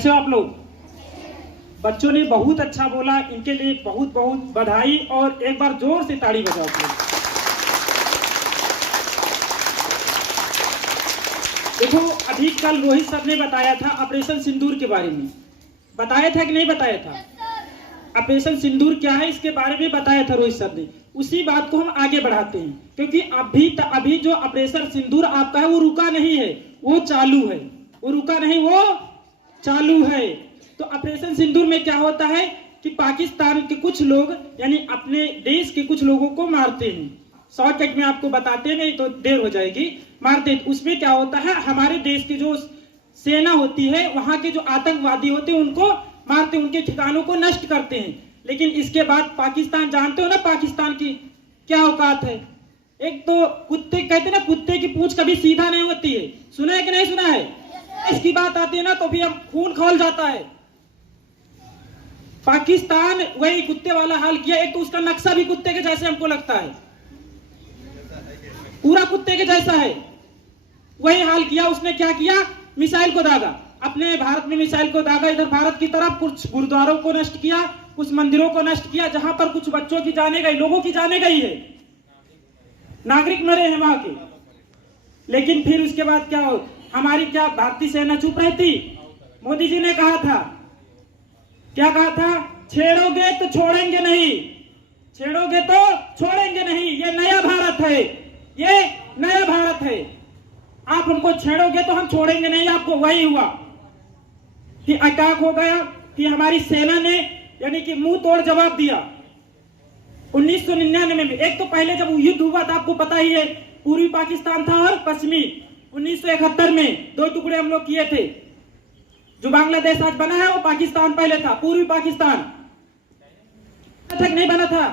कैसे हो आप लोग? बच्चों ने बहुत अच्छा बोला, इनके लिए बहुत बहुत बधाई और एक बार जोर से ताड़ी बजाओ प्लीज। देखो, अभी कल रोहित सर ने बताया था ऑपरेशन सिंदूर के बारे में। बताया था कि नहीं बताया था? ऑपरेशन सिंदूर क्या है इसके बारे में बताया था रोहित सर ने। उसी बात को हम आगे बढ़ाते हैं, क्योंकि अभी जो ऑपरेशन सिंदूर आपका है वो रुका नहीं है, वो चालू है। वो रुका नहीं, वो चालू है। तो ऑपरेशन सिंदूर में क्या होता है कि पाकिस्तान के कुछ लोग यानी अपने देश के कुछ लोगों को मारते हैं। शॉर्टकट में आपको बताते, नहीं तो देर हो जाएगी। मारते हैं, उसमें क्या होता है, हमारे देश की जो सेना होती है, वहां के जो आतंकवादी होते हैं उनको मारते, उनके ठिकानों को नष्ट करते हैं। लेकिन इसके बाद पाकिस्तान, जानते हो ना पाकिस्तान की क्या औकात है? एक तो कुत्ते कहते हैं ना, कुत्ते की पूंछ कभी सीधा नहीं होती है। सुना है कि नहीं सुना है? इसकी बात आती है ना तो भी हम खून खौल जाता है। पाकिस्तान वही कुत्ते वाला हाल किया। एक तो उसका नक्शा भी कुत्ते के जैसे हमको लगता है, पूरा कुत्ते के जैसा है। वही हाल किया उसने। क्या किया? मिसाइल को दागा, अपने भारत में मिसाइल को दागा इधर भारत की तरफ। कुछ गुरुद्वारों को नष्ट किया, कुछ मंदिरों को नष्ट किया, जहां पर कुछ बच्चों की जाने गई, लोगों की जाने गई है, नागरिक मरे हैं वहां के। लेकिन फिर उसके बाद क्या हो, हमारी क्या भारतीय सेना चुप रहती? मोदी जी ने कहा था, क्या कहा था? छेड़ोगे तो छोड़ेंगे नहीं, छेड़ोगे तो छोड़ेंगे नहीं। ये नया भारत है, ये नया भारत है। आप हमको छेड़ोगे तो हम छोड़ेंगे नहीं आपको। वही हुआ कि अटैक हो गया, कि हमारी सेना ने यानी कि मुंह तोड़ जवाब दिया 1999 में। एक तो पहले जब युद्ध हुआ था, आपको पता ही है, पूर्वी पाकिस्तान था और पश्चिमी। 1971 में दो टुकड़े हम लोग किए थे। जो बांग्लादेश आज बना है वो पाकिस्तान पहले था, पूर्वी पाकिस्तान तक नहीं बना था।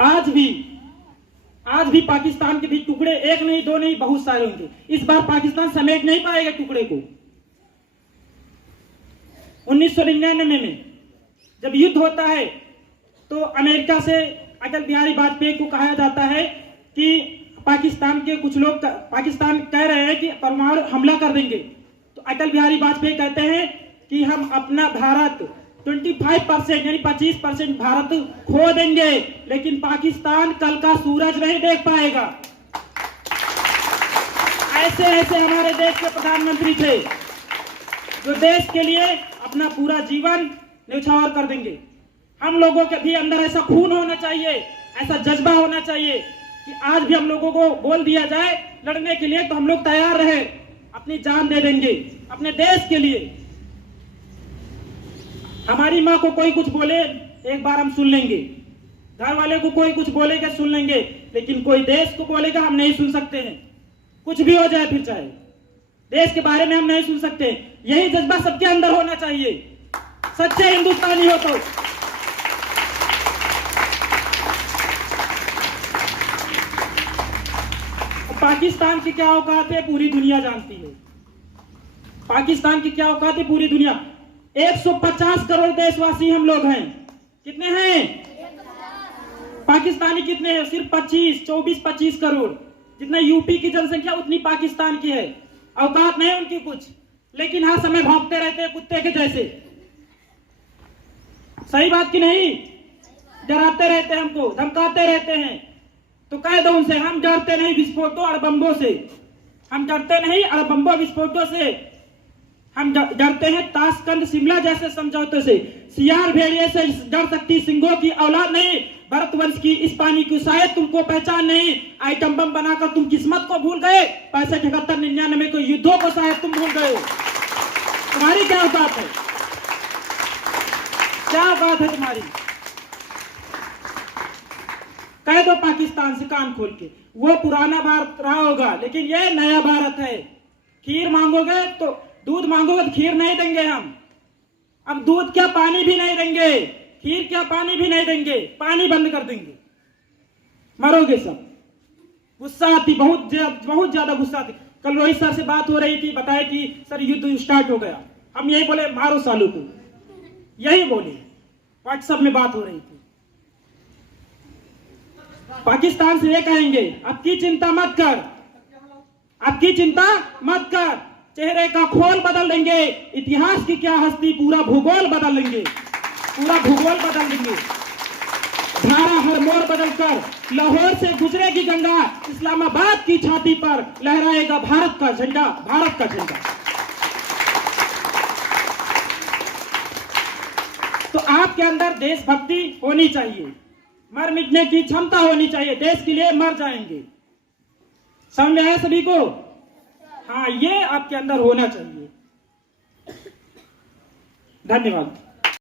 आज भी पाकिस्तान के भी टुकड़े एक नहीं, दो नहीं, बहुत सारे होंगे। इस बार पाकिस्तान समेट नहीं पाएगा टुकड़े को। 1999 में जब युद्ध होता है तो अमेरिका से अटल बिहारी वाजपेयी को कहा जाता है कि पाकिस्तान के कुछ लोग, पाकिस्तान कह रहे हैं कि परमाणु हमला कर देंगे। तो अटल बिहारी वाजपेयी कहते हैं कि हम अपना भारत 25% यानी 25% भारत खो देंगे, लेकिन पाकिस्तान कल का सूरज नहीं देख पाएगा। ऐसे ऐसे हमारे देश के प्रधानमंत्री थे जो देश के लिए अपना पूरा जीवन न्यौछावर कर देंगे। हम लोगों के भी अंदर ऐसा खून होना चाहिए, ऐसा जज्बा होना चाहिए कि आज भी हम लोगों को बोल दिया जाए लड़ने के लिए तो हम लोग तैयार रहे, अपनी जान दे देंगे अपने देश के लिए। हमारी माँ को कोई कुछ बोले एक बार हम सुन लेंगे, घर वाले को कोई कुछ बोलेगा सुन लेंगे, लेकिन कोई देश को बोलेगा हम नहीं सुन सकते हैं। कुछ भी हो जाए, फिर चाहे देश के बारे में हम नहीं सुन सकते। यही जज्बा सबके अंदर होना चाहिए, सच्चे हिंदुस्तानी हो तो। पाकिस्तान की क्या औकात है पूरी दुनिया जानती है। पाकिस्तान की क्या औकात है पूरी दुनिया। 150 करोड़ देशवासी हम लोग हैं। कितने हैं? पाकिस्तानी कितने हैं? सिर्फ 24-25 करोड़। जितना यूपी की जनसंख्या उतनी पाकिस्तान की है। औकात नहीं उनकी कुछ, लेकिन हर समय भौंकते रहते हैं कुत्ते के जैसे। सही बात की नहीं? डराते रहते हैं, हमको धमकाते रहते हैं। तो कह दो उनसे, हम डरते नहीं विस्फोटों और बम्बों से, हम डरते नहीं अड़बम्बों विस्फोटों से, हम डरते हैं ताशकंद शिमला जैसे समझौते से। सियार भेड़िए से डर सकती सिंहों की औलाद नहीं, भरतवंश की इस पानी की शायद तुमको पहचान नहीं। आइटम बम बनाकर तुम किस्मत को भूल गए, 65, 78, 99 को युद्धों को शायद तुम भूल गए। तुम्हारी क्या औकात है? क्या औकात है तुम्हारी? कह दो पाकिस्तान से कान खोल के, वो पुराना भारत रहा होगा, लेकिन ये नया भारत है। खीर मांगोगे तो, दूध मांगोगे तो खीर नहीं देंगे हम। अब दूध क्या पानी भी नहीं देंगे, खीर क्या पानी भी नहीं देंगे, पानी बंद कर देंगे, मरोगे सब। गुस्सा आती, बहुत ज्यादा गुस्सा आती। कल रोहित सर से बात हो रही थी, बताया कि सर युद्ध स्टार्ट हो गया। हम यही बोले मारो सालू को, यही बोले, व्हाट्सएप में बात हो रही थी। पाकिस्तान से ये कहेंगे अब की चिंता मत कर, अब की चिंता मत कर, चेहरे का खोल बदल देंगे, इतिहास की क्या हस्ती, पूरा भूगोल बदल देंगे, पूरा भूगोल बदल देंगे। धारा हर मोड़ बदलकर लाहौर से गुजरेगी गंगा, इस्लामाबाद की छाती पर लहराएगा भारत का झंडा, भारत का झंडा। तो आपके अंदर देशभक्ति होनी चाहिए, मर मिटने की क्षमता होनी चाहिए, देश के लिए मर जाएंगे। समझ में आया सभी को? हाँ, ये आपके अंदर होना चाहिए। धन्यवाद।